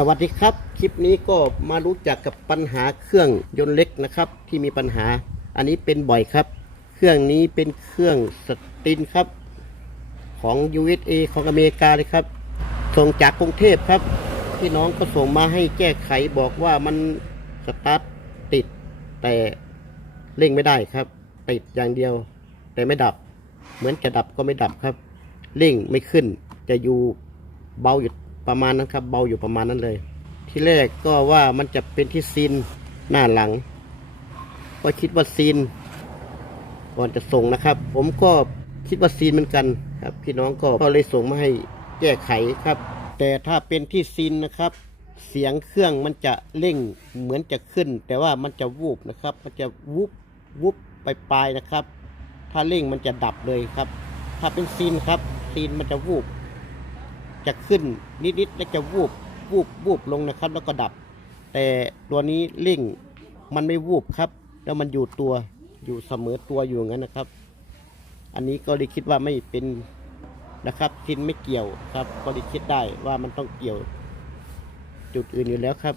สวัสดีครับ คลิปนี้ก็มารู้จักกับปัญหาเครื่องยนต์เล็กนะครับ ที่มีปัญหา อันนี้เป็นบ่อยครับ เครื่องนี้เป็นเครื่องสตินครับ ของ USA ของอเมริกาเลยครับ ส่งจากกรุงเทพครับ พี่น้องก็ส่งมาให้แก้ไขบอกว่ามันสตาร์ทติด แต่เร่งไม่ได้ครับ ติดอย่างเดียว แต่ไม่ดับ เหมือนจะดับก็ไม่ดับครับ เร่งไม่ขึ้นจะอยู่เบาอยู่ ประมาณนั้นครับ เบาอยู่ประมาณนั้นเลย ที่แรกก็ว่ามันจะเป็นที่ซีนหน้าหลัง ก็คิดว่าซีน ก่อนจะส่งนะครับ ผมก็คิดว่าซีนเหมือนกันครับ พี่น้องก็ก็เลยส่งมาให้แก้ไขครับ แต่ถ้าเป็นที่ซีนนะครับ เสียงเครื่องมันจะเร่งเหมือนจะขึ้น แต่ว่ามันจะวูบนะครับ มันจะวูบวูบไปปลายนะครับ ถ้าเร่งมันจะดับเลยครับ ถ้าเป็นซีนครับซีนมันจะวูบ จะขึ้นนิดๆแล้วจะวูบวูบวูบลงนะครับ แล้วก็ดับ แต่ตัวนี้เร่งมันไม่วูบครับ แล้วมันอยู่ตัวอยู่เสมอตัวอยู่งั้นนะครับ อันนี้ก็เลยคิดว่าไม่เป็นนะครับซินไม่เกี่ยวครับ ก็เลยคิดได้ว่ามันต้องเกี่ยว จุดอื่นอยู่แล้วครับ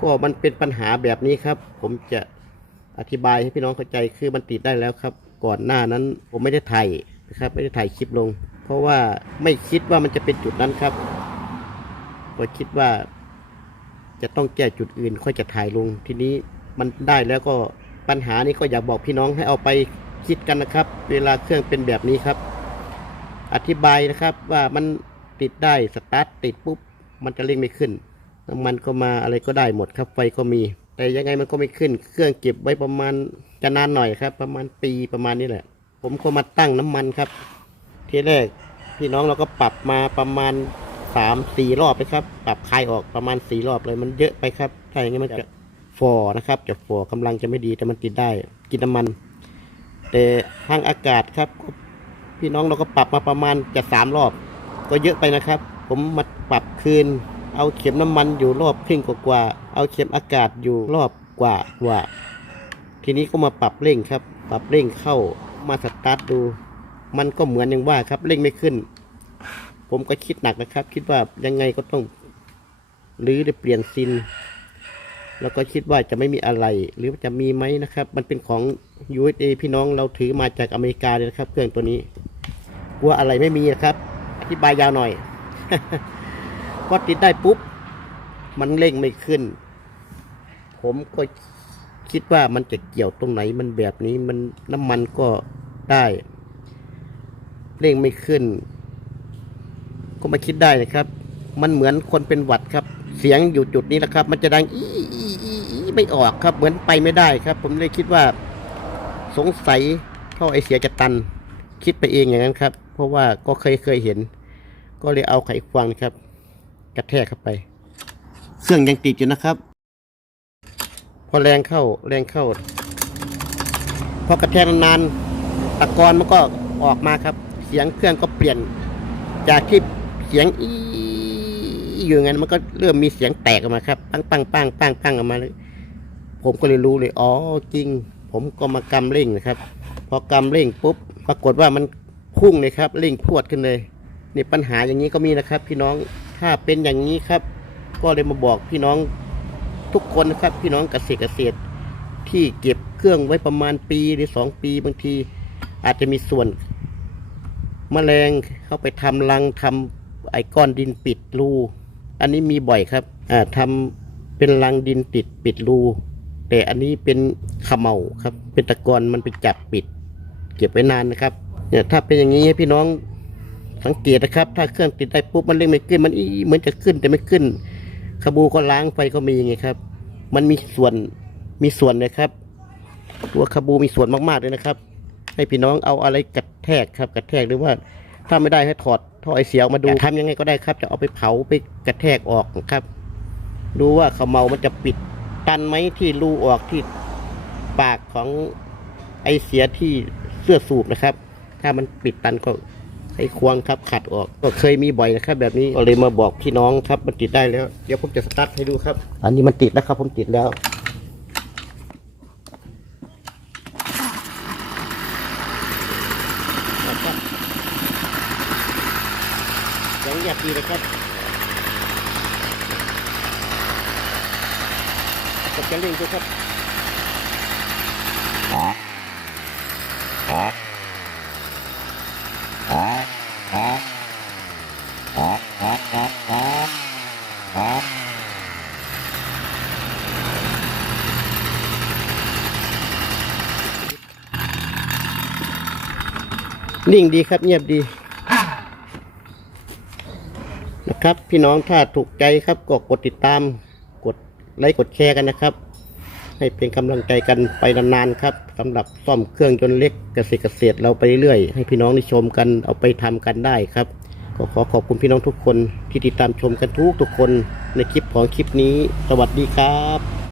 ก็มันเป็นปัญหาแบบนี้ครับ ผมจะอธิบายให้พี่น้องเข้าใจคือมันติดได้แล้วครับ ก่อนหน้านั้นผมไม่ได้ถ่ายนะครับ ไม่ได้ถ่ายคลิปลง เพราะว่าไม่คิดว่ามันจะเป็นจุดนั้นครับก็คิดว่า จะต้องแก้จุดอื่น ค่อยจะถ่ายลงทีนี้มันได้แล้วก็ปัญหานี้ก็อยากบอกพี่น้องให้เอาไปคิดกันนะครับ เวลาเครื่องเป็นแบบนี้ครับ อธิบายนะครับว่ามันติดได้สตาร์ทติดปุ๊บมันจะเร่งไม่ขึ้นน้ำมันก็มาอะไรก็ได้หมดครับไฟก็มี แต่ยังไงมันก็ไม่ขึ้น เครื่องเก็บไว้ประมาณจะนานหน่อยครับ ประมาณปีประมาณนี้แหละ ผมก็มาตั้งน้ำมันครับ ทีแรกพี่น้องเราก็ปรับมาประมาณสามสี่รอบไปครับ ปรับคลายออกประมาณสี่รอบเลยมันเยอะไปครับ ถ้าอย่างนี้มันจะฟอนะครับจะฟอกำลังจะไม่ดีแต่มันติดได้กินน้ำมัน แต่ทางอากาศครับ พี่น้องเราก็ปรับมาประมาณจะสามรอบ ก็เยอะไปนะครับ ผมมาปรับคืน เอาเข็มน้ำมันอยู่รอบครึ่งกว่าๆเอาเข็มอากาศอยู่รอบกว่ากว่า ทีนี้ก็มาปรับเร่งครับ ปรับเร่งเข้ามาสตาร์ทดู มันก็เหมือนอย่างว่าครับเร่งไม่ขึ้น ผมก็คิดหนักนะครับ คิดว่ายังไงก็ต้องรื้อหรือเปลี่ยนซิน แล้วก็คิดว่าจะไม่มีอะไร หรือจะมีไหมนะครับ มันเป็นของ USA พี่น้องเราถือมาจากอเมริกาเลยนะครับ เครื่องตัวนี้กลัวอะไรไม่มีนะครับ อธิบายยาวหน่อยพอติดได้ปุ๊บ มันเร่งไม่ขึ้น ผมก็คิดว่ามันจะเกี่ยวตรงไหนมันแบบนี้มันน้ำมันก็ได้ เร่งไม่ขึ้น ก็มาคิดได้นะครับ มันเหมือนคนเป็นหวัดครับ เสียงอยู่จุดนี้นะครับ มันจะดังอีอีอีอีไม่ออกครับ เหมือนไปไม่ได้ครับ ผมเลยคิดว่า สงสัยท่อไอเสียจะตัน คิดไปเองอย่างนั้นครับ เพราะว่าก็เคยเคยเห็น ก็เลยเอาไขควงนะครับ กระแทกเข้าไป เครื่องยังติดอยู่นะครับ พอแรงเข้าแรงเข้าพอกระแทกนานๆตะกอนมันก็ออกมาครับ เสียงเครื่องก็เปลี่ยน จากที่เสียงอีอยู่งั้นมันก็เริ่มมีเสียงแตกออกมาครับ ปังปังปังปังปังออกมาเลยผมก็เลยรู้เลย อ๋อจริง ผมก็มากำเร่งนะครับ พอกำเร่งปุ๊บ ปรากฏว่ามันพุ่งเลยครับ เร่งพรวดขึ้นเลยนี่ปัญหาอย่างนี้ก็มีนะครับ พี่น้อง ถ้าเป็นอย่างนี้ครับ ก็เลยมาบอกพี่น้องทุกคนนะครับ พี่น้องเกษตรเกษตร ที่เก็บเครื่องไว้ประมาณปีหรือสองปีบางที อาจจะมีส่วน แมลงเข้าไปทำรังทำไอ้ก้อนดินปิดรู อันนี้มีบ่อยครับอ่าทำเป็นรังดินติดปิดรู แต่อันนี้เป็นขมเมาครับ เป็นตะกอนมันไปจับปิด เก็บไว้นานนะครับเนี่ยถ้าเป็นอย่างนี้พี่น้องสังเกตนะครับ ถ้าเครื่องติดได้ปุ๊บมันเร่งไม่ขึ้นมันอีเหมือนจะขึ้นแต่ไม่ขึ้น ขบูก็ล้างไฟก็มีไงครับ มันมีส่วนมีส่วนนะครับ ตัวขบูมีส่วนมากๆเลยนะครับ ให้พี่น้องเอาอะไรกระแทกครับกระแทกหรือว่าถ้าไม่ได้ให้ถอดท่อไอเสียออกมาดูทำยังไงก็ได้ครับ จะเอาไปเผาไปกระแทกออกครับ ดูว่าเขาวเมามันจะปิดตันไหมที่รูออกที่ปากของไอเสียที่เสื้อสูบนะครับ ถ้ามันปิดตันก็ไอควงครับขัดออก ก็เคยมีบ่อยนะครับ แบบนี้ก็เลยมาบอกพี่น้องครับ มันติดได้แล้ว เดี๋ยวผมจะสตาร์ทให้ดูครับ อันนี้มันติดแล้วครับ ผมติดแล้ว เสียงเงียบดีเลยครับจะเร่งดูครับนิ่งดีครับเงียบดี นะครับ พี่น้องถ้าถูกใจครับก็กดติดตาม กดไลค์กดแชร์กันนะครับ ให้เป็นกำลังใจกันไปนานๆครับสำหรับซ่อมเครื่องยนต์เล็กเกษตรเกษตรเราไปเรื่อยๆให้พี่น้องได้ชมกันเอาไปทำกันได้ครับก็ขอขอบคุณพี่น้องทุกคนที่ติดตามชมกันทุกทุกคนในคลิปของคลิปนี้ สวัสดีครับ